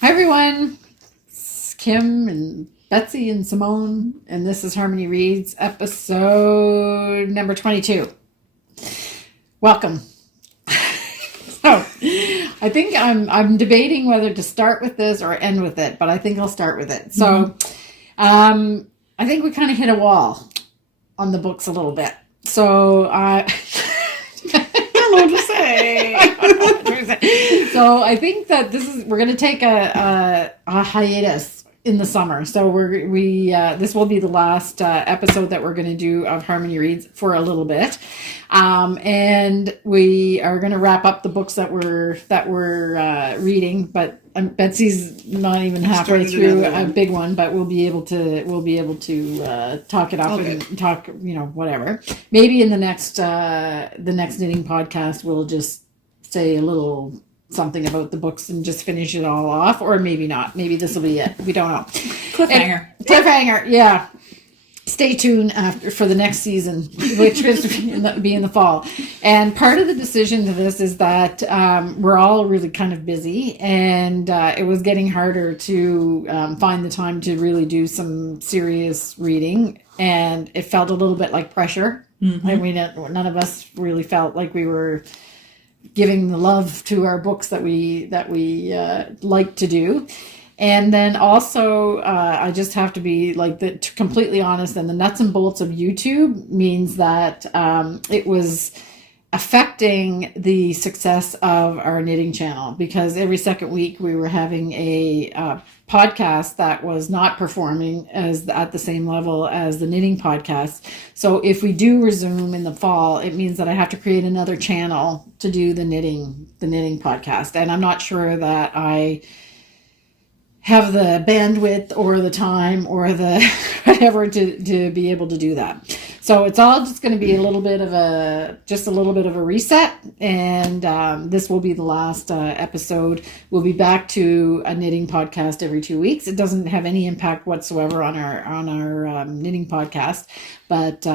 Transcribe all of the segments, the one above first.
Hi everyone, it's Kim and Betsy and Simone, and this is Harmony Reads, episode number 22. Welcome. So, I think I'm debating whether to start with this or end with it, but I think I'll start with it. So, I think we kind of hit a wall on the books a little bit. So, I don't know what to say. So I think that we're going to take a hiatus in the summer. So this will be the last episode that we're going to do of Harmony Reads for a little bit, and we are going to wrap up the books that we're reading. But Betsy's not even halfway through a big one, but we'll be able to talk it up and talk, whatever. Maybe in the next knitting podcast, we'll just say a little something about the books and just finish it all off, or maybe not. Maybe this will be it. We don't know. Cliffhanger, yeah. Stay tuned for the next season, which is be in the fall. And part of the decision to this is that we're all really kind of busy, and it was getting harder to find the time to really do some serious reading, and it felt a little bit like pressure. Mm-hmm. I mean, none of us really felt like we were giving the love to our books that we like to do. And then also, I just have to be completely honest, and the nuts and bolts of YouTube means that it was affecting the success of our knitting channel, because every second week we were having a podcast that was not performing at the same level as the knitting podcast. So if we do resume in the fall, it means that I have to create another channel to do the knitting podcast. And I'm not sure that I have the bandwidth or the time or the whatever to be able to do that. So it's all just going to be a little bit of a reset, and this will be the last episode. We'll be back to a knitting podcast every 2 weeks. It doesn't have any impact whatsoever on our knitting podcast, but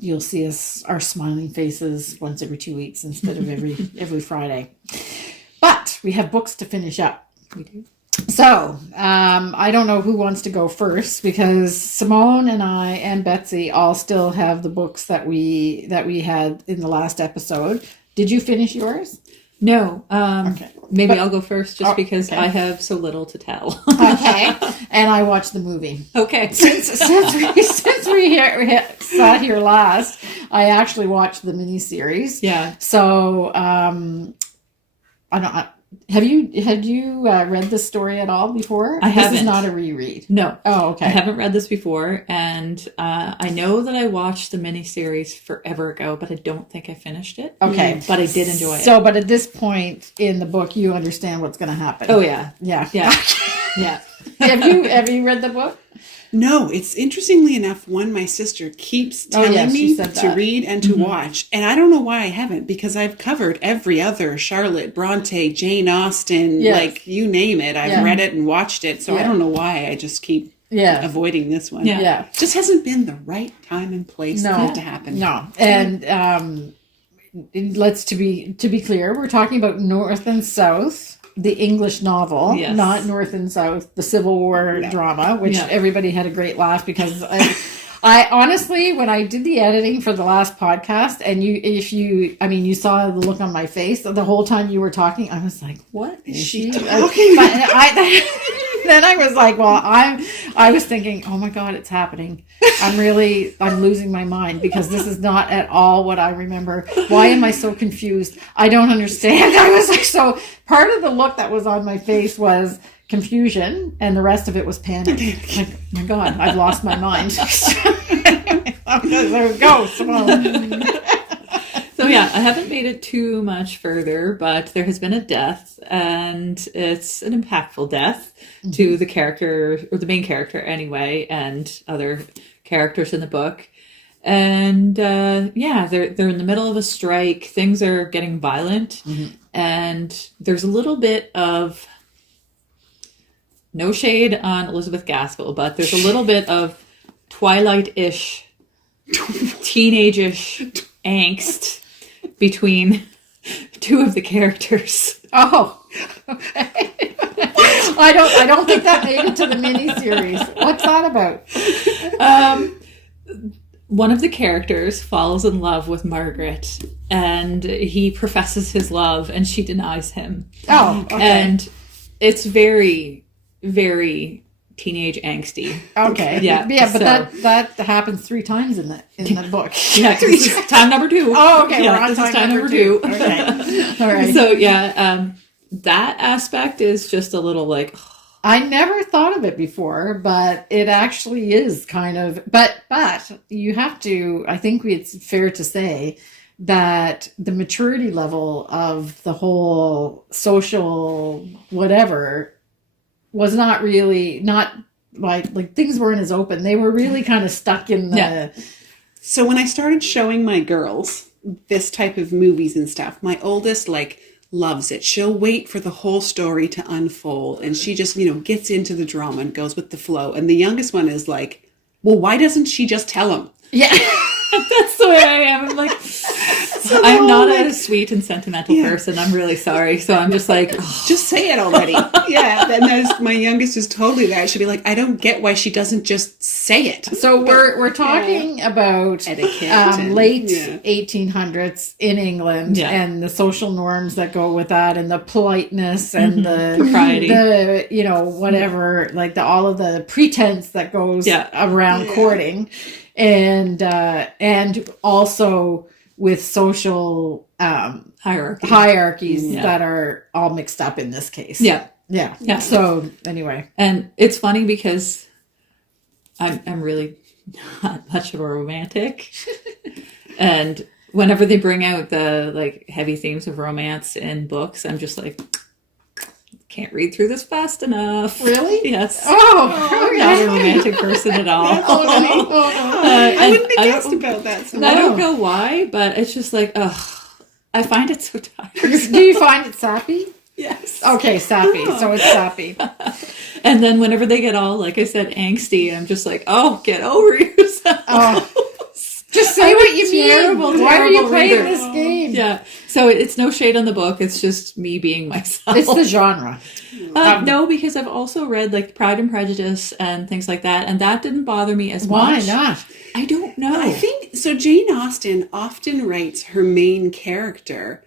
you'll see our smiling faces once every 2 weeks instead of every Friday. But we have books to finish up. We do. So, I don't know who wants to go first, because Simone and I and Betsy all still have the books that we had in the last episode. Did you finish yours? No. Maybe I'll go first just because I have so little to tell. Okay. And I watched the movie. Okay. Since we sat here last, I actually watched the miniseries. Yeah. So, Have you read this story at all before? I haven't. This is not a reread. No. Oh, okay. I haven't read this before, and I know that I watched the miniseries forever ago, but I don't think I finished it. Okay. But I did enjoy it. So, but at this point in the book, you understand what's going to happen. Oh, yeah. Yeah. Yeah. Yeah. Have you read the book? No, it's interestingly enough one my sister keeps telling me to read and to watch. And I don't know why I haven't, because I've covered every other Charlotte Bronte, Jane Austen, like you name it. I've read it and watched it. So I don't know why I just keep avoiding this one. Yeah. It just hasn't been the right time and place for it to happen. No. And let's to be clear, we're talking about North and South, the English novel, not North and South, the Civil War drama, which everybody had a great laugh, because I honestly, when I did the editing for the last podcast, and you saw the look on my face the whole time you were talking, I was like, what is she talking about? Then I was like, well, I was thinking, oh my God, it's happening. I'm losing my mind, because this is not at all what I remember. Why am I so confused? I don't understand. I was like, so part of the look that was on my face was confusion, and the rest of it was panic. Like, oh my God, I've lost my mind. There we go, Simone. So yeah, I haven't made it too much further, but there has been a death, and it's an impactful death to the character, or the main character anyway, and other characters in the book. And they're in the middle of a strike. Things are getting violent, and there's a little bit of, no shade on Elizabeth Gaskell, but there's a little bit of Twilight-ish, teenage-ish angst between two of the characters. Oh, okay. I don't think that made it to the miniseries. What's that about? One of the characters falls in love with Margaret, and he professes his love, and she denies him. Oh, okay. And it's very, very teenage angsty. Okay. Yeah. Yeah, but that happens 3 times in the book. Yeah, this is time number 2. Oh, okay. Yeah, We're on this is time number 2. Okay. All right. So yeah, that aspect is just a little like. I never thought of it before, but it actually is kind of. But you have to. I think it's fair to say that the maturity level of the whole social whatever was not like things weren't as open. They were really kind of stuck in the. Yeah. So when I started showing my girls this type of movies and stuff, my oldest loves it. She'll wait for the whole story to unfold, and she just, gets into the drama and goes with the flow. And the youngest one is like, well, why doesn't she just tell him? Yeah. That's the way I am. I'm like, I'm not a sweet and sentimental person. I'm really sorry. So I'm just like, just say it already. Yeah. Then my youngest is totally that. She'll be like, I don't get why she doesn't just say it. So we're talking about etiquette, late 1800s in England and the social norms that go with that, and the politeness and the propriety, whatever, like all of the pretense that goes around courting. And also with social hierarchies that are all mixed up in this case. Yeah. So anyway, and it's funny because I'm really not much of a romantic, and whenever they bring out the heavy themes of romance in books, I'm just like, can't read through this fast enough. Really? Yes. Oh, not a romantic person at all. I wouldn't have guessed about that. I don't know why, but it's just like, I find it so tiresome. Do you find it sappy? Yes. Okay, sappy. So it's sappy. And then whenever they get all, like I said, angsty, I'm just like, get over yourself. Just say what you mean. Why are you playing reader. This game? Yeah. So it's no shade on the book. It's just me being myself. It's the genre. No, because I've also read Pride and Prejudice and things like that, and that didn't bother me as much. Why not? I don't know. I think so. Jane Austen often writes her main character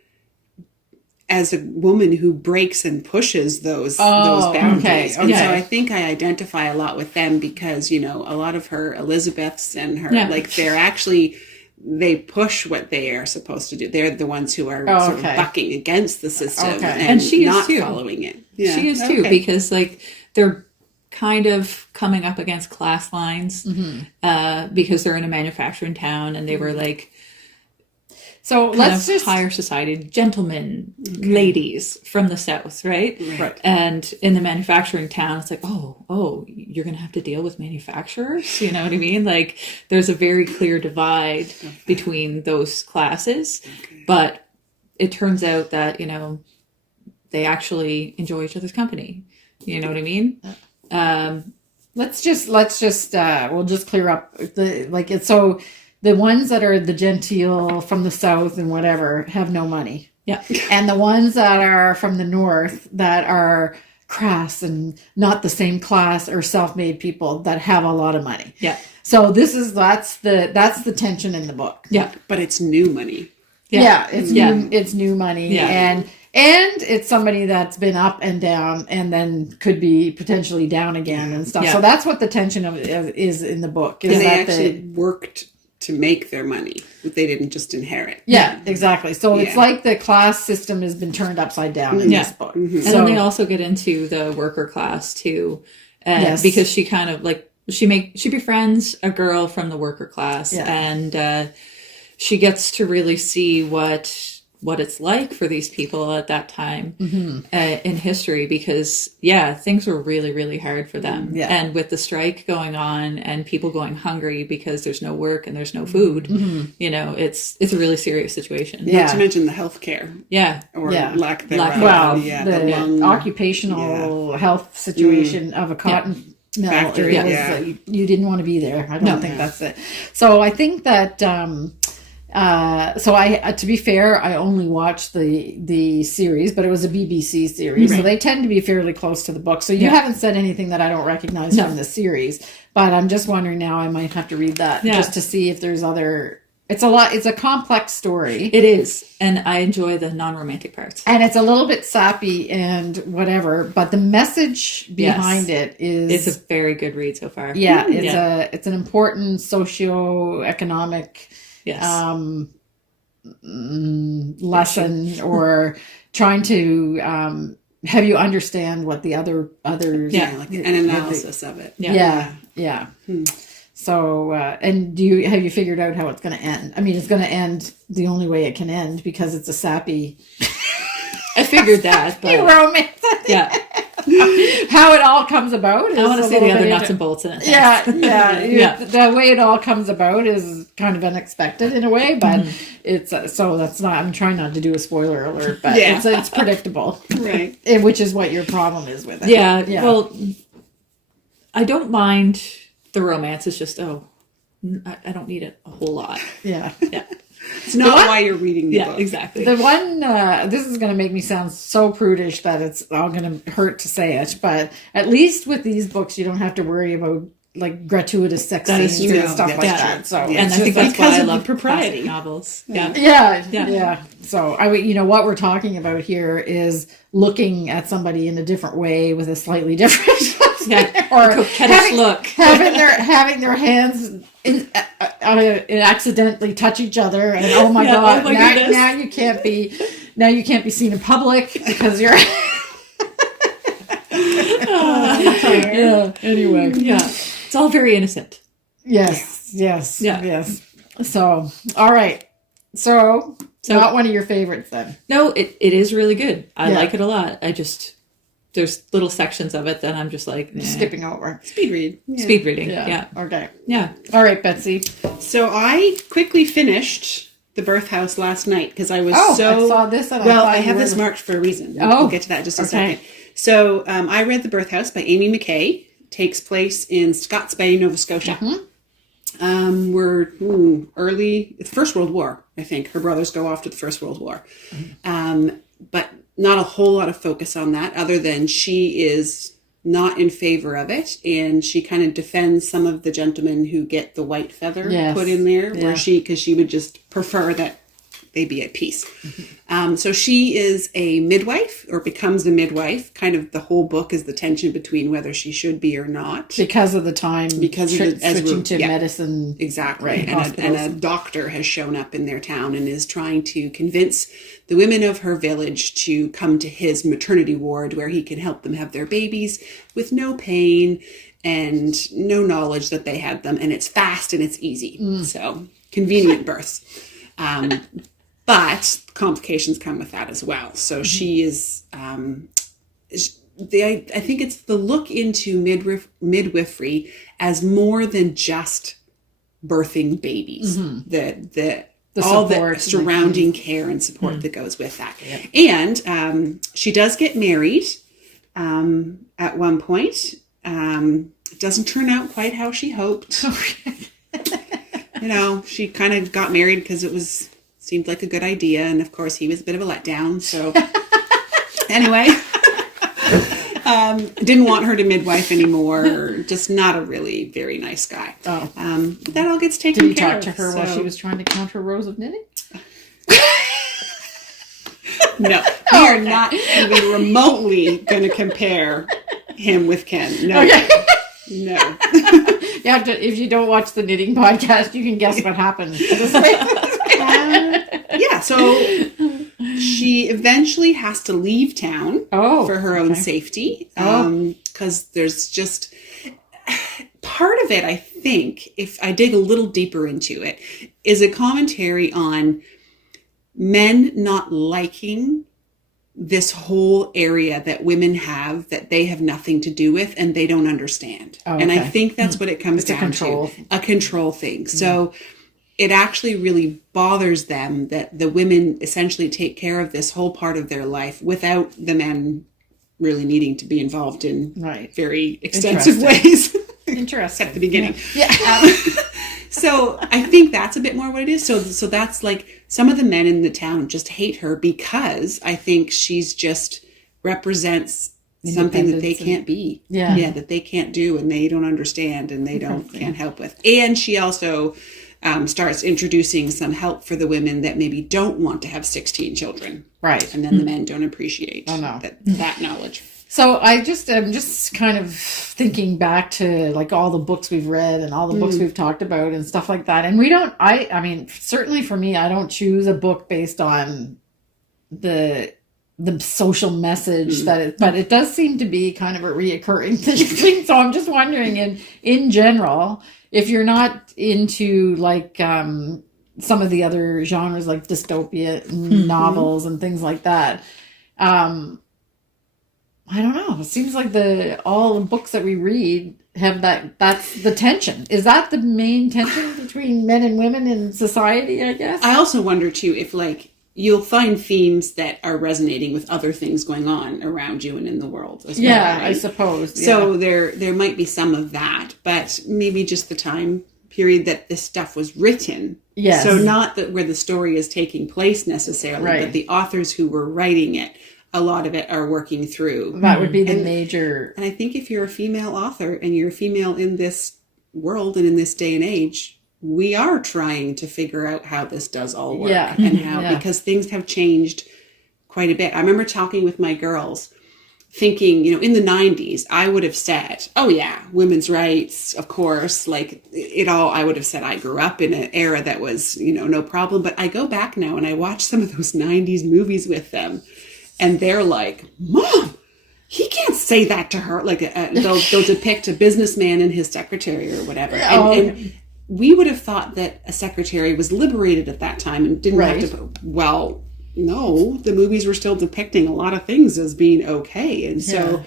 as a woman who breaks and pushes those boundaries. Okay. And so I think I identify a lot with them because, a lot of her Elizabeths and her, they're actually, they push what they are supposed to do. They're the ones who are sort of bucking against the system and she not is too. Following it. Yeah. She is too, because they're kind of coming up against class lines because they're in a manufacturing town, and they were so let's just higher society gentlemen, ladies from the South, right? And in the manufacturing town, it's like, oh, you're going to have to deal with manufacturers. You know what I mean? There's a very clear divide between those classes, but it turns out that they actually enjoy each other's company. You know what I mean? Let's just we'll just clear up so. The ones that are the genteel from the South and whatever have no money. Yeah. And the ones that are from the North that are crass and not the same class or self-made people that have a lot of money. Yeah. So that's the tension in the book. Yeah. But it's new money. Yeah. It's new money. Yeah. And it's somebody that's been up and down and then could be potentially down again and stuff. Yeah. So that's what the tension is in the book. Is they actually worked to make their money. They didn't just inherit. Yeah, exactly. So it's like the class system has been turned upside down in this book. Mm-hmm. And then they also get into the worker class too. Because she kind of she befriends a girl from the worker class and she gets to really see what it's like for these people at that time in history, because things were really, really hard for them. And with the strike going on and people going hungry because there's no work and there's no food, it's a really serious situation. Not to mention the healthcare. Or lack thereof. Well, the occupational health situation of a cotton mill factory. You didn't want to be there. I don't think that's it. So I think that So to be fair, I only watched the series, but it was a BBC series, so they tend to be fairly close to the book. So you haven't said anything that I don't recognize from the series, but I'm just wondering now. I might have to read that just to see if there's other. It's a complex story. It is, and I enjoy the non-romantic parts. And it's a little bit sappy and whatever, but the message behind it is... It's a very good read so far. Yeah, it's an important socio-economic lesson, or trying to have you understand what the others... Yeah, like an analysis of it. Yeah. So, and have you figured out how it's going to end? I mean, it's going to end the only way it can end, because it's a sappy... I figured that, but... romance. Yeah. How it all comes about is... I want to see the other nuts and bolts in it. Yeah. The way it all comes about is kind of unexpected in a way, but it's... So that's not... I'm trying not to do a spoiler alert, but it's predictable. Right. Which is what your problem is with it. Yeah. Well, I don't mind... The romance is just, I don't need it a whole lot. Yeah. It's not why you're reading the book. Yeah, exactly. The one, this is going to make me sound so prudish that it's all going to hurt to say it, but at least with these books, you don't have to worry about like gratuitous sex scenes and stuff like that. So, and I think that's why I love propriety novels. Yeah. So what we're talking about here is looking at somebody in a different way with a slightly different or coquettish look, having their hands accidentally touch each other, and oh my god, now you can't be seen in public because you're. Anyway, it's all very innocent. Yes. So, all right. So not one of your favorites then? No, it is really good. I like it a lot. There's little sections of it that I'm just like skipping over. Speed read. Speed reading. Yeah. Okay. Yeah. All right, Betsy. So I quickly finished The Birth House last night because I was I saw this. And I have this marked for a reason. We'll get to that in just a second. So I read The Birth House by Amy MacKay. Takes place in Scots Bay, Nova Scotia. We're early. It's First World War, I think. Her brothers go off to the First World War. But not a whole lot of focus on that, other than she is not in favor of it, and she kind of defends some of the gentlemen who get the white feather put in there, because she would just prefer that they be at peace. So she is a midwife, or becomes a midwife. Kind of the whole book is the tension between whether she should be or not. Because of the time. Because of switching to medicine. Exactly. Right, and a doctor has shown up in their town and is trying to convince the women of her village to come to his maternity ward, where he can help them have their babies with no pain and no knowledge that they had them. And it's fast and it's easy. So convenient births. But complications come with that as well. So she is, I think it's the look into midwifery as more than just birthing babies. The all the surrounding care and support that goes with that. And she does get married at one point. It doesn't turn out quite how she hoped. She kind of got married because it seemed like a good idea, and of course he was a bit of a letdown. So anyway, didn't want her to midwife anymore. Just not a really very nice guy. But that all gets taken care of. Did you talk to her while she was trying to count her rows of knitting? No, we are not even remotely going to compare him with Ken. No. No. If you don't watch the knitting podcast, you can guess what happened. So she eventually has to leave town for her own safety. Because there's just part of it, I think, if I dig a little deeper into it, is a commentary on men not liking this whole area that women have that they have nothing to do with and they don't understand. And I think that's what it comes down to. A control thing. So it actually really bothers them that the women essentially take care of this whole part of their life without the men really needing to be involved in very extensive ways. Interesting. At the beginning. So I think that's a bit more what it is. So that's like some of the men in the town just hate her because I think she's just represents something that they can't be. Yeah, that they can't do and they don't understand and they can't help with. And she also starts introducing some help for the women that maybe don't want to have 16 children. Right. And then the men don't appreciate that knowledge. So I'm just kind of thinking back to like all the books we've read and all the books we've talked about and stuff like that. And I mean, certainly for me, I don't choose a book based on the social message but it does seem to be kind of a reoccurring thing. So I'm just wondering in general, if you're not into like some of the other genres like dystopia novels and things like that, I don't know. It seems like all the books that we read have that's the tension. Is that the main tension between men and women in society, I guess? I also wonder too if like you'll find themes that are resonating with other things going on around you and in the world as well. Yeah, right? I suppose. Yeah. So there might be some of that, but maybe just the time period that this stuff was written. Yes. So not that where the story is taking place necessarily, but the authors who were writing it, a lot of it are working through. That would be the major. And I think if you're a female author and you're a female in this world and in this day and age, we are trying to figure out how this does all work and how, because things have changed quite a bit. I remember talking with my girls thinking, in the 90s, I would have said, oh yeah, women's rights, of course, like it all, I would have said I grew up in an era that was, no problem. But I go back now and I watch some of those 90s movies with them and they're like, Mom, he can't say that to her. Like they'll depict a businessman and his secretary or whatever. And we would have thought that a secretary was liberated at that time and didn't have to, well, no, the movies were still depicting a lot of things as being okay. And so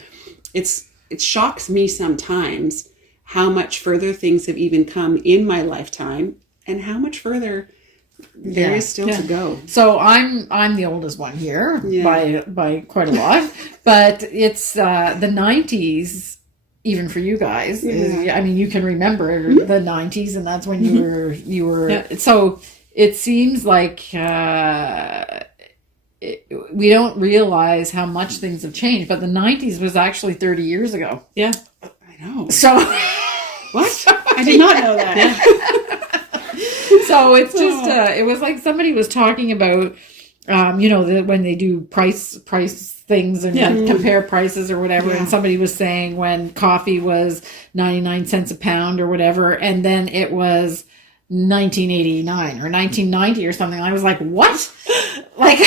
it shocks me sometimes how much further things have even come in my lifetime and how much further there is still to go. So I'm the oldest one here by quite a lot, but it's the 90s. Even for you guys, I mean, you can remember the 90s, and that's when you were. Yeah. So it seems like we don't realize how much things have changed. But the 90s was actually 30 years ago. Yeah, I know. So what? I did not know that. Yeah. So it's just it was like somebody was talking about. When they do price things and compare prices or whatever, and somebody was saying when coffee was 99 cents a pound or whatever, and then it was 1989 or 1990 or something. I was like, what? Like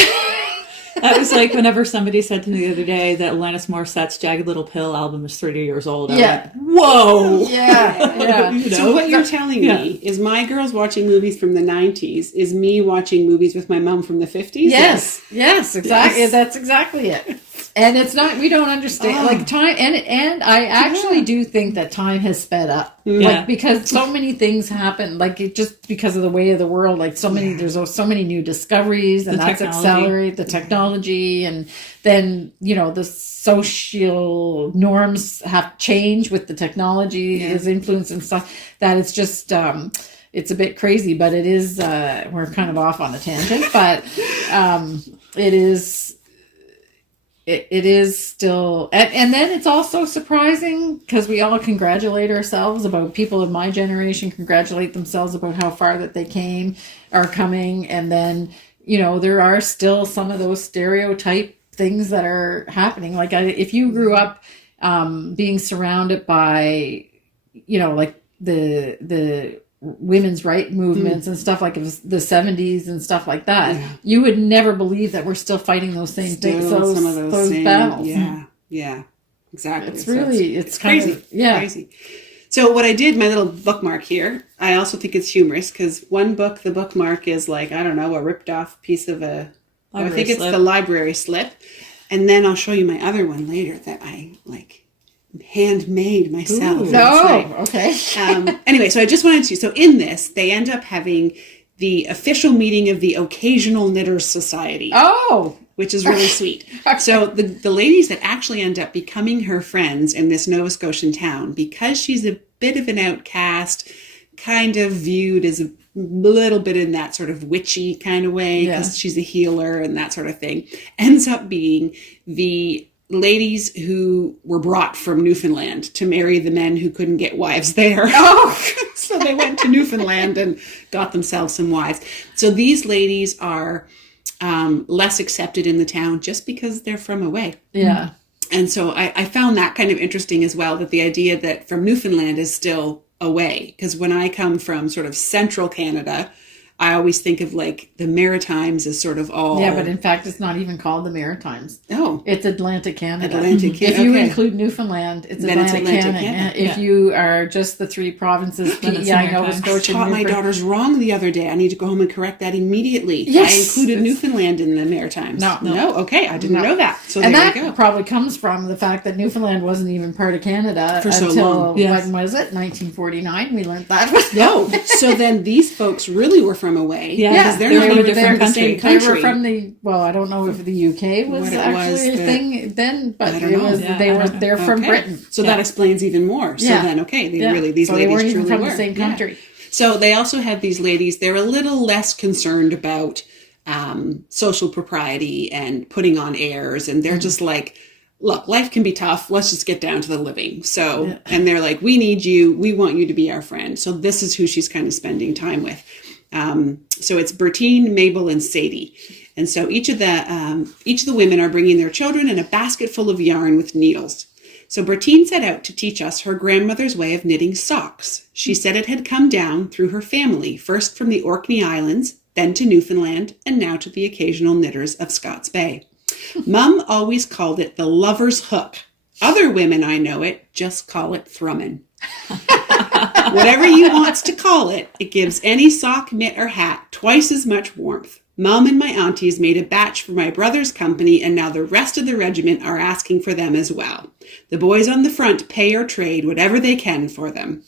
that was like whenever somebody said to me the other day that Alanis Morissette's Jagged Little Pill album is 30 years old. I went, whoa! Yeah. So what you're telling me is my girls watching movies from the 90s is me watching movies with my mom from the 50s? Yes, exactly. Yes. That's exactly it. And it's not, we don't understand, like time, and I actually do think that time has sped up. Like, because so many things happen, like it just because of the way of the world, like so many, there's so many new discoveries and that's accelerate the technology. And then, the social norms have changed with the technology is influence and stuff that it's just, it's a bit crazy, but it is, we're kind of off on a tangent, but it is still, and then it's also surprising because we all congratulate ourselves about people of my generation congratulate themselves about how far that they are coming. And then, there are still some of those stereotype things that are happening. Like if you grew up being surrounded by, like the women's right movements and stuff like the 70s and stuff like that, you would never believe that we're still fighting those same things, those battles. Yeah, exactly. It's crazy. Crazy. So what I did, my little bookmark here, I also think it's humorous because one book, the bookmark is like, I don't know, a ripped off piece of I think it's the library slip. And then I'll show you my other one later that I handmade myself. Okay. Anyway, so I just wanted to, so in this, they end up having the official meeting of the Occasional Knitters Society. Which is really sweet. Okay. So the ladies that actually end up becoming her friends in this Nova Scotian town, because she's a bit of an outcast, kind of viewed as a little bit in that sort of witchy kind of way because she's a healer and that sort of thing, ends up being the ladies who were brought from Newfoundland to marry the men who couldn't get wives there. So they went to Newfoundland and got themselves some wives. So these ladies are less accepted in the town just because they're from away. Yeah. And so I found that kind of interesting as well, that the idea that from Newfoundland is still away. Because when I come from sort of central Canada, I always think of like the Maritimes as sort of all... Yeah, but in fact, it's not even called the Maritimes. Oh. It's Atlantic Canada. Atlantic Canada. If you include Newfoundland, it's Atlantic Canada. If you are just the three provinces, PEI, Nova Scotia, I taught my daughters wrong the other day. I need to go home and correct that immediately. Yes. I included Newfoundland in the Maritimes. No. Okay, I didn't know that. So and there that you go. probably comes from the fact that Newfoundland wasn't even part of Canada for so until, long. when was it? 1949. We learned that. No. So then these folks really were from away. Yeah. They're not even from the same country. They were from I don't know if the UK was actually a thing then, but they're from Britain. So that explains even more. So then, these ladies weren't even truly from were. the same country. So they also had these ladies, they're a little less concerned about social propriety and putting on airs. And they're just like, look, life can be tough. Let's just get down to the living. So, and they're like, we need you. We want you to be our friend. So this is who she's kind of spending time with. So it's Bertine, Mabel, and Sadie. And so each of the women are bringing their children in a basket full of yarn with needles. So Bertine set out to teach us her grandmother's way of knitting socks. She said it had come down through her family, first from the Orkney Islands, then to Newfoundland, and now to the occasional knitters of Scott's Bay. Mum always called it the lover's hook. Other women I know it just call it thrummin'. Whatever you wants to call it, it gives any sock, mitt, or hat twice as much warmth. Mum and my aunties made a batch for my brother's company, and now the rest of the regiment are asking for them as well. The boys on the front pay or trade whatever they can for them.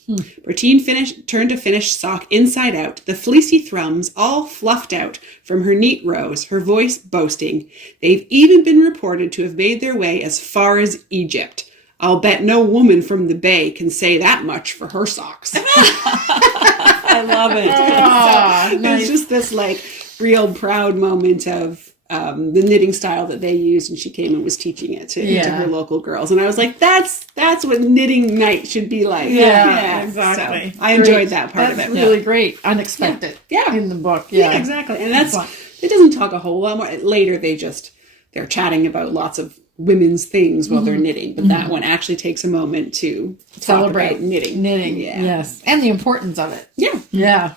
Bertine turned to finish sock inside out, the fleecy thrums all fluffed out from her neat rows, her voice boasting. They've even been reported to have made their way as far as Egypt. I'll bet no woman from the Bay can say that much for her socks. I love it. Nice. It's just this like real proud moment of the knitting style that they used, and she came and was teaching it to her local girls. And I was like, that's what knitting night should be like. Yeah, exactly. So I enjoyed that part of it. That's really great. Unexpected. Yeah. In the book. Yeah, exactly. And it doesn't talk a whole lot more. Later they're chatting about lots of women's things while they're knitting, but that one actually takes a moment to celebrate knitting. Yes, and the importance of it. Yeah.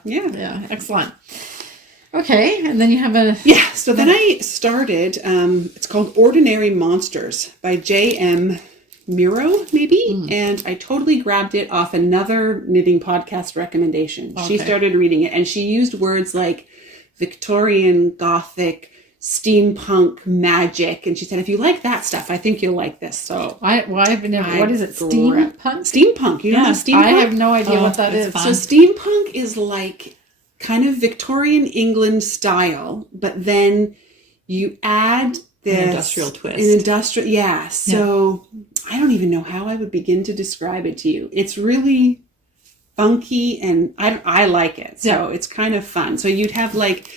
Excellent. Okay, and then you have so then I started it's called Ordinary Monsters by J.M. Miro, maybe, and I totally grabbed it off another knitting podcast recommendation. She started reading it, and she used words like Victorian, Gothic, steampunk, magic, and she said, if you like that stuff, I think you'll like this. So what is it? Steampunk? Steampunk. You know steampunk? I have no idea what that is. So steampunk is like kind of Victorian England style, but then you add this an industrial twist. So I don't even know how I would begin to describe it to you. It's really funky, and I like it. So it's kind of fun. So you'd have like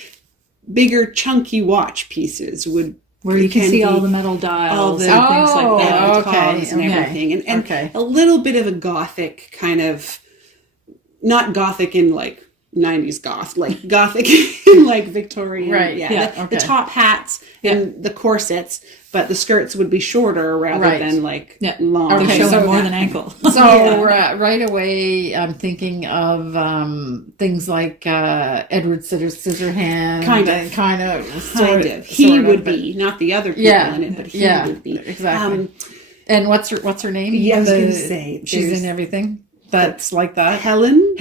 bigger chunky watch pieces where you can see all the metal dials and things like that, cogs and everything, and a little bit of a gothic kind of, not gothic in like 90s goth, like gothic in like Victorian, the top hats and the corsets, but the skirts would be shorter rather than like long. Okay, so more than ankle. So right away, I'm thinking of things like Edward Scissorhands, kind of. He would be, not the other people in it, but he would be exactly. And what's her name? Yeah, I was going to say she's in everything. That's like that. Helen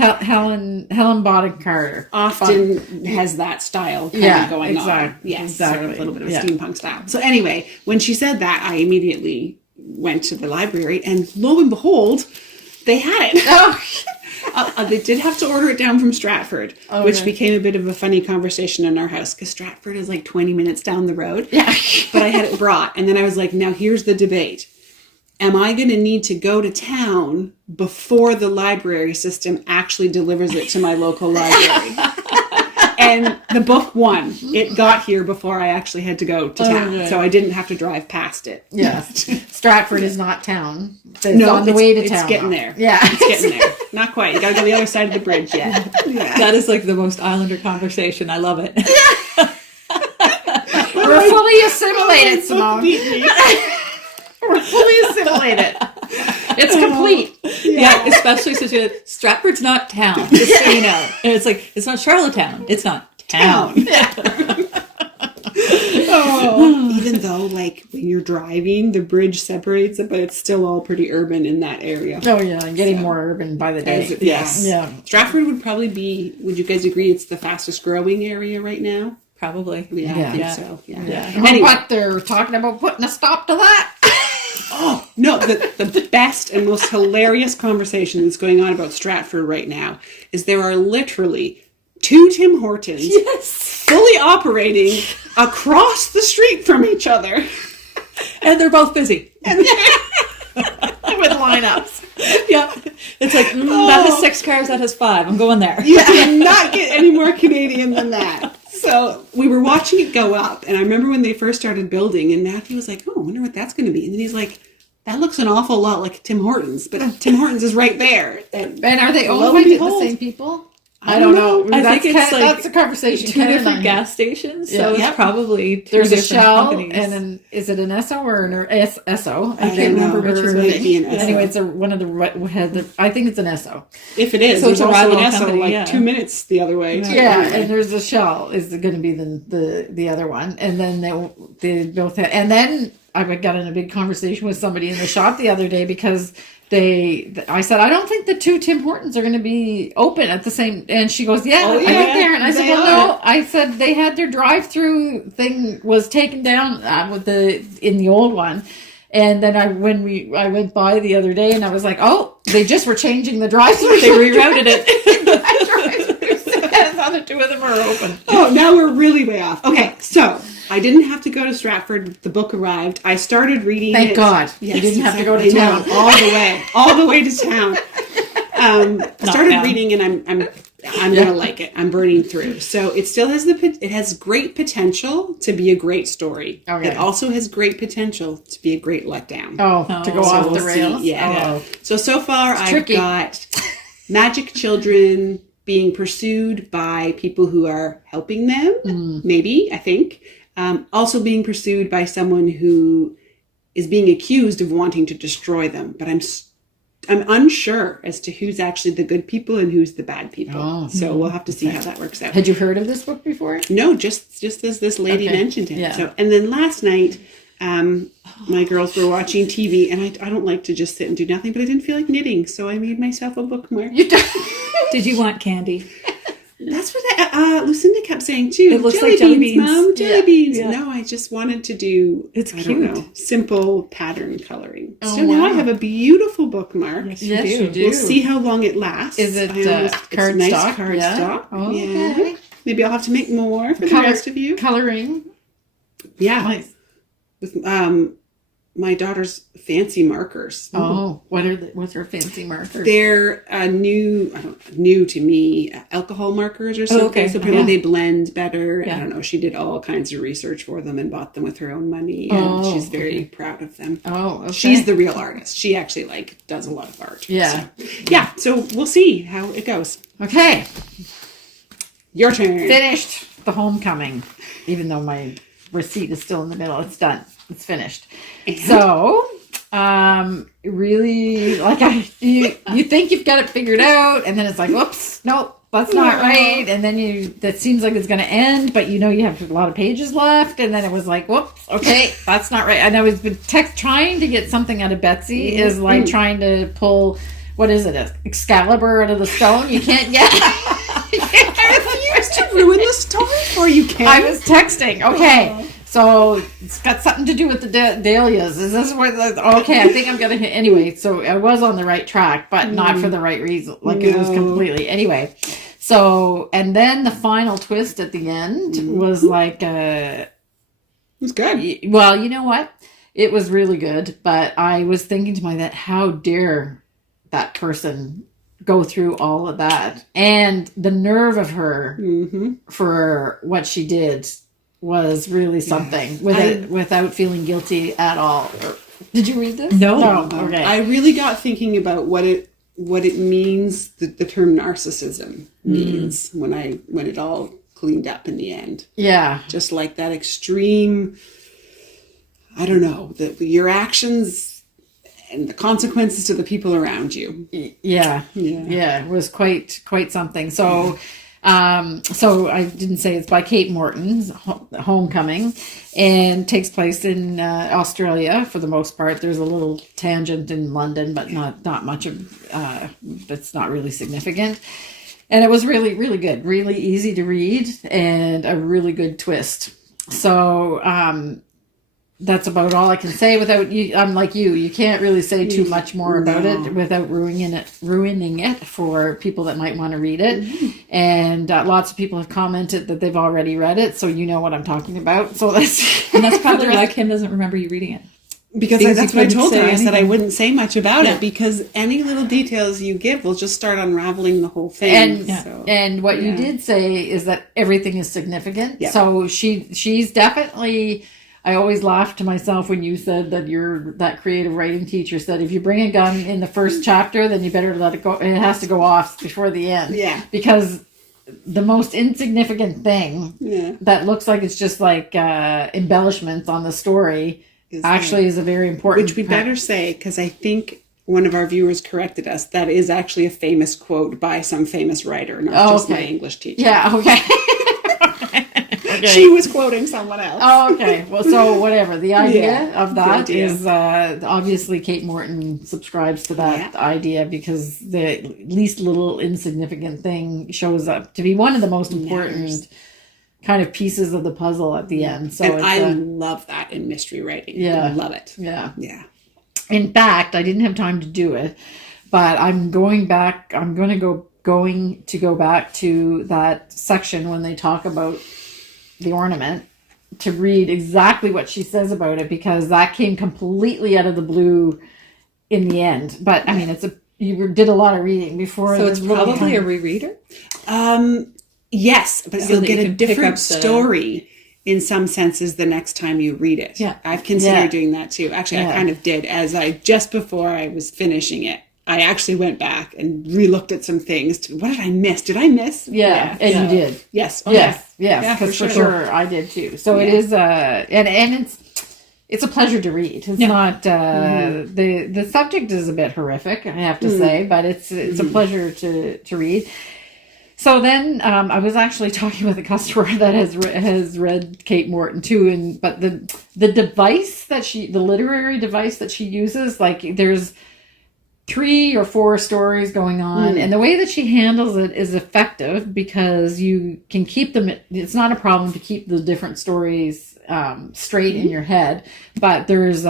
Bonham Carter often has that style kind of going on. Yes, exactly. Sort of a little bit of a steampunk style. So anyway, when she said that, I immediately went to the library, and lo and behold, they had it. They did have to order it down from Stratford, which became a bit of a funny conversation in our house, because Stratford is like 20 minutes down the road. Yeah. But I had it brought, and then I was like, now here's the debate. am I going to need to go to town before the library system actually delivers it to my local library? And the book won. It got here before I actually had to go to town. Okay. So I didn't have to drive past it. Yes. Stratford is not town. It's No, on the way to town. It's getting there. Yeah. It's getting there. Not quite. You got to go the other side of the bridge yet. Yeah. That is like the most Islander conversation. I love it. We're fully assimilated, Simone. We're fully assimilated. It's complete. Yeah, especially since Stratford's not town, just so you know. And it's like, it's not Charlottetown. It's not town. Even though, like, when you're driving, the bridge separates it, but it's still all pretty urban in that area. Oh, yeah. Getting more urban by the day. Yes. Yeah. Stratford would probably be, would you guys agree, it's the fastest growing area right now? Probably. Yeah, Yeah. I think Yeah. so. Yeah. Anyway. But they're talking about putting a stop to that. Oh, no, the best and most hilarious conversation that's going on about Stratford right now is there are literally 2 Tim Hortons fully operating across the street from each other. And they're both busy. With lineups. Yeah. It's like, that has 6 cars, that has 5. I'm going there. You cannot get any more Canadian than that. So we were watching it go up, and I remember when they first started building, and Matthew was like, oh, I wonder what that's going to be. And then he's like, that looks an awful lot like Tim Hortons, but Tim Hortons is right there. And are they owned by the same people? I don't know. I think it's like that's a conversation. 2 different gas stations, so Yeah. it's probably 2 There's a different Shell, companies. and an, is it an Esso or an Esso? I can't remember which is Anyway, maybe an Esso. Anyway, it's one of the. I think it's an Esso. If it is, So there's it's a also an rival Esso company, like yeah. 2 minutes the other way. Too. Yeah, and there's a Shell is going to be the other one, and then they both have, and then I got in a big conversation with somebody in the shop the other day because I said, I don't think the 2 Tim Hortons are going to be open at the same, and she goes, I went there, and I said, well, no, I said they had their drive-through thing was taken down in the old one, and then I went by the other day, and I was like, oh, they just were changing the drive-through. They rerouted it. And the other 2 of them are open. Oh, now we're really way off. Okay, so I didn't have to go to Stratford. The book arrived. I started reading Thank it. God. Yes, You didn't have to go to I know, town. all the way to town. Started down. reading, and I'm gonna like it. I'm burning through. So it still has it has great potential to be a great story. Okay. It also has great potential to be a great letdown. Oh, to go So off we'll the rails? see. Yeah. Oh. So far I've tricky. got magic children being pursued by people who are helping them. Maybe, I think. Also being pursued by someone who is being accused of wanting to destroy them. But I'm unsure as to who's actually the good people and who's the bad people. Oh. So we'll have to see how that works out. Had you heard of this book before? No, just as this lady Okay. mentioned it. Yeah. So, and then last night, my girls were watching TV, and I don't like to just sit and do nothing, but I didn't feel like knitting, so I made myself a bookmark. Did you want candy? That's what Lucinda kept saying too. It looks like jelly beans. Mom, jelly Yeah. beans. Yeah. No, I just wanted to do. It's I cute. don't know, simple pattern coloring. Oh, So now I wow. have a beautiful bookmark. Yes, Yes, you do. We'll see how long it lasts. Is it it's cardstock? nice cardstock. Yeah. Yeah. Okay. Maybe I'll have to make more for the rest of you. Coloring. Yeah. Nice. With my daughter's fancy markers. Oh, what's her fancy marker? They're new to me, alcohol markers or something. okay. So apparently Yeah. they blend better. Yeah. I don't know. She did all kinds of research for them and bought them with her own money. And Oh, she's very proud of them. Oh, okay. She's the real artist. She actually does a lot of art. Yeah. So we'll see how it goes. Okay. Your turn. Finished The Homecoming. Even though my receipt is still in the middle. It's done. It's finished. And? So, really, you think you've got it figured out, and then it's like, whoops, nope, that's not right. And then that seems like it's going to end, but you have a lot of pages left. And then it was like, whoops, okay, that's not right. And I was trying to get something out of Betsy is like trying to pull, what is it, Excalibur out of the stone? You can't get I refuse to ruin the story for you, Kim. I was texting. Okay. So it's got something to do with the dahlias. Is this what? Okay, I think I'm gonna hit anyway. So I was on the right track, but not for the right reason. Like it was completely anyway. So and then the final twist at the end was like, It was good. well, you know what? it was really good. But I was thinking to myself, how dare that person go through all of that, and the nerve of her for what she did was really something, without feeling guilty at all. Did you read this? No. Okay. I really got thinking about what it means, the term narcissism means when it all cleaned up in the end. Yeah. Just like that extreme, I don't know, your actions and the consequences to the people around you. Yeah. It was quite something. So, so I didn't say it's by Kate Morton's Homecoming, and takes place in Australia for the most part. There's a little tangent in London, but not much of. It's not really significant. And it was really, really good, really easy to read, and a really good twist. So that's about all I can say without you. I'm like you can't really say too much more about it without ruining it for people that might want to read it. And lots of people have commented that they've already read it, so you know what I'm talking about. So that's probably why Kim doesn't remember you reading it. Because that's what I told her. I said I wouldn't say much about it, because any little details you give will just start unraveling the whole thing. And what you did say is that everything is significant. Yeah. So she's definitely. I always laugh to myself when you said that that creative writing teacher said, if you bring a gun in the first chapter, then you better let it go. It has to go off before the end. Yeah. Because the most insignificant thing that looks like it's just like embellishments on the story is a very important. Which we better say, because I think one of our viewers corrected us. That is actually a famous quote by some famous writer, not just my English teacher. Yeah, okay. Okay. She was quoting someone else. Oh, okay. Well, so whatever. The idea of that is obviously Kate Morton subscribes to that idea, because the least little insignificant thing shows up to be one of the most important kind of pieces of the puzzle at the end. So and I love that in mystery writing. Yeah. I love it. Yeah. Yeah. In fact, I didn't have time to do it, but I'm going back. I'm going to go back to that section when they talk about the ornament to read exactly what she says about it, because that came completely out of the blue in the end. But I mean, you did a lot of reading before. So it's probably a rereader? Yes, but you'll get a different story in some senses the next time you read it. Yeah. I've considered doing that too. Actually, I kind of did just before I was finishing it. I actually went back and re-looked at some things. What did I miss? Did I miss? Yeah, and you did. Yes. Oh, yes. Because for sure I did too. So it is, and it's a pleasure to read. It's not, the subject is a bit horrific, I have to say, but it's a pleasure to read. So then I was actually talking with a customer that has read Kate Morton too, but the device the literary device that she uses, like there's 3 or 4 stories going on, and the way that she handles it is effective, because you can keep them. It's not a problem to keep the different stories straight in your head, but there's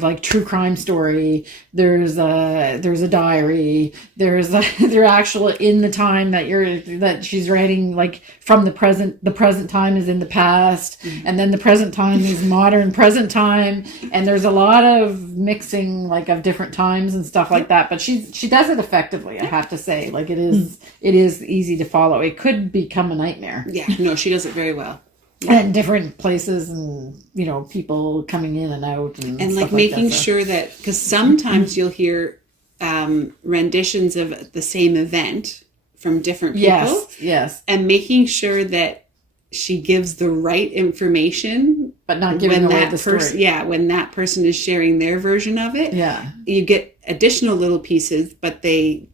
like true crime story. There's a diary. They're actually in the time that she's writing, like from the present. The present time is in the past, and then the present time is modern present time. And there's a lot of mixing, like of different times and stuff like that. But she does it effectively. I have to say, like it is easy to follow. It could become a nightmare. Yeah, no, she does it very well. Yeah. And different places, and people coming in and out, and like making sure that, because sometimes you'll hear renditions of the same event from different people. Yes, and making sure that she gives the right information, but not giving away the story. Yeah, when that person is sharing their version of it. Yeah, you get additional little pieces, but they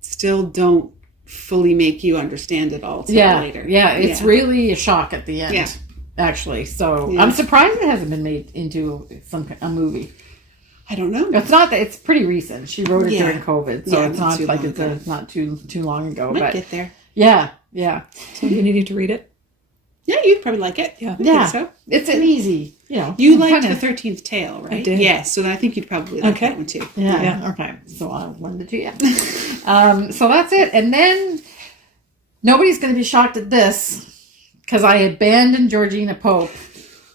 still don't fully make you understand it all later. Yeah, it's really a shock at the end, actually. So I'm surprised it hasn't been made into a movie. I don't know. It's not that, it's pretty recent. She wrote it during COVID, so it's not like it's not too long ago. Might get there. Yeah. So you need to read it. Yeah, you'd probably like it. Yeah, I think so. It's an easy, You liked the 13th Tale, right? I did. Yeah, so I think you'd probably like that one too. Yeah. Okay. So I'll lend it to you. So that's it. And then nobody's going to be shocked at this. because I abandoned Georgina Pope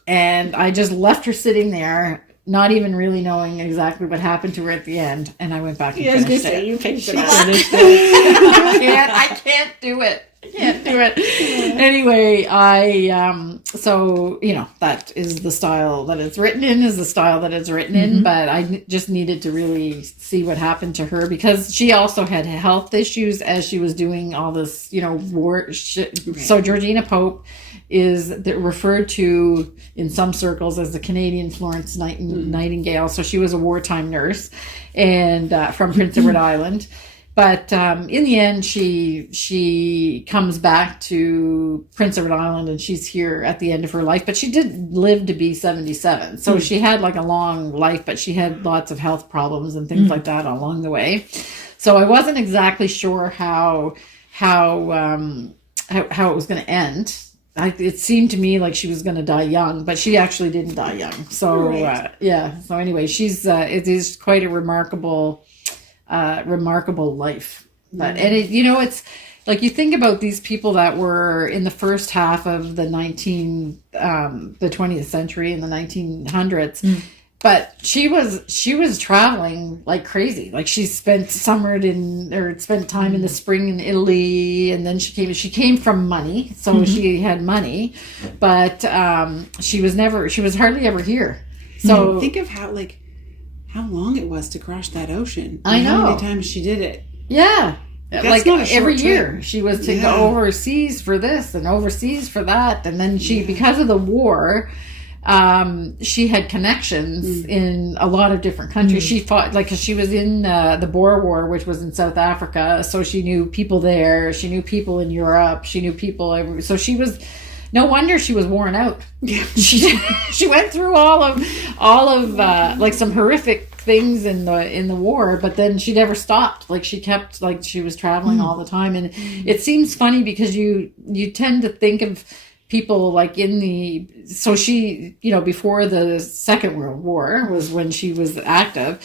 and I just left her sitting there, not even really knowing exactly what happened to her at the end. And I went back and finished it. You picked it up. I can't do it. Anyway, so, that is the style that it's written in, but I just needed to really see what happened to her because she also had health issues as she was doing all this, war shit. So Georgina Pope is referred to in some circles as the Canadian Florence Nightingale. So she was a wartime nurse and from Prince Edward Island. But in the end, she comes back to Prince Edward Island and she's here at the end of her life. But she did live to be 77. So she had like a long life, but she had lots of health problems and things like that along the way. So I wasn't exactly sure how it was going to end. It seemed to me like she was going to die young, but she actually didn't die young. So, So anyway, it is quite a remarkable life. But and it's like you think about these people that were in the first half of the 20th century in the 1900s, but she was traveling like crazy. Like she spent time in the spring in Italy, and then she came from money, so she had money, but she was hardly ever here. So think of how long it was to cross that ocean. I know. How many times she did it. Yeah. That's like not a short every trip. year she was to go overseas for this and overseas for that. And then because of the war, she had connections in a lot of different countries. She fought, cause she was in the Boer War, which was in South Africa. So she knew people there. She knew people in Europe. She knew people so she was, no wonder she was worn out. Yeah. She went through all of some horrific things in the war, but then she never stopped. Like she kept, she was traveling all the time. And it seems funny because you tend to think of people so she, before the Second World War was when she was active.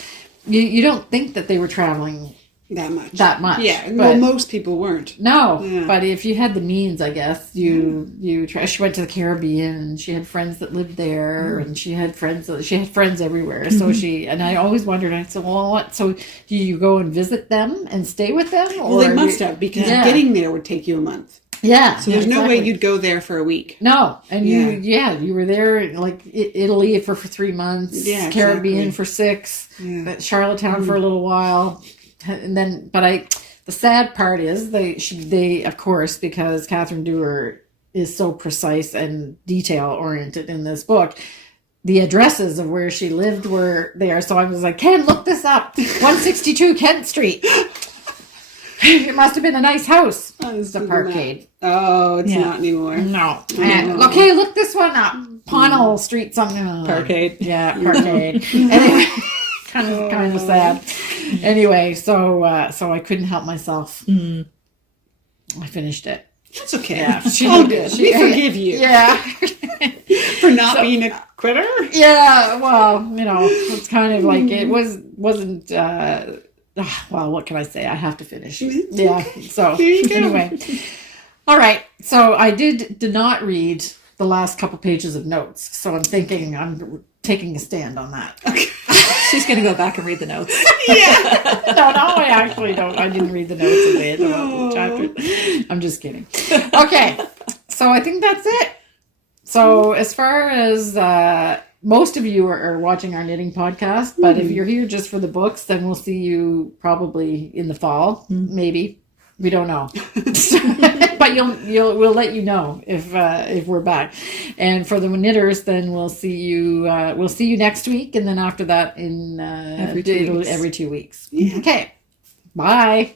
You don't think that they were traveling that much. Yeah. Well, most people weren't. No, but if you had the means, I guess she went to the Caribbean and she had friends that lived there and she had friends everywhere. So and I always wondered, I said, well, what? So do you go and visit them and stay with them? Well, they must have, because getting there would take you a month. Yeah. So there's no way you'd go there for a week. No. And you were there Italy for 3 months, Caribbean for 6, Charlottetown for a little while. And then, the sad part is they of course, because Catherine Dewar is so precise and detail oriented in this book, the addresses of where she lived were there. So I was like, Ken, look this up. 162 Kent Street. It must have been a nice house. It's the Parkade. Oh, it's not anymore. No. Okay, look this one up. Ponnell Street something. Parkade. Yeah, Parkade. Anyway, kind of sad. Anyway, so I couldn't help myself. I finished it. That's okay. Yeah, we forgive you. Yeah. For not being a quitter? Yeah, well, it's kind of like it wasn't well, what can I say? I have to finish. Yeah. So anyway. All right. So I did not read the last couple pages of notes. So I'm thinking I'm taking a stand on that. Okay. She's going to go back and read the notes. Yeah. No, I actually don't. I didn't read the notes at the end of the chapter. I'm just kidding. Okay. So I think that's it. So as far as most of you are watching our knitting podcast, but if you're here just for the books, then we'll see you probably in the fall, maybe. We don't know, but we'll let you know if we're back. And for the knitters, then we'll see you next week, and then after that in every 2 weeks. Yeah. Okay, bye.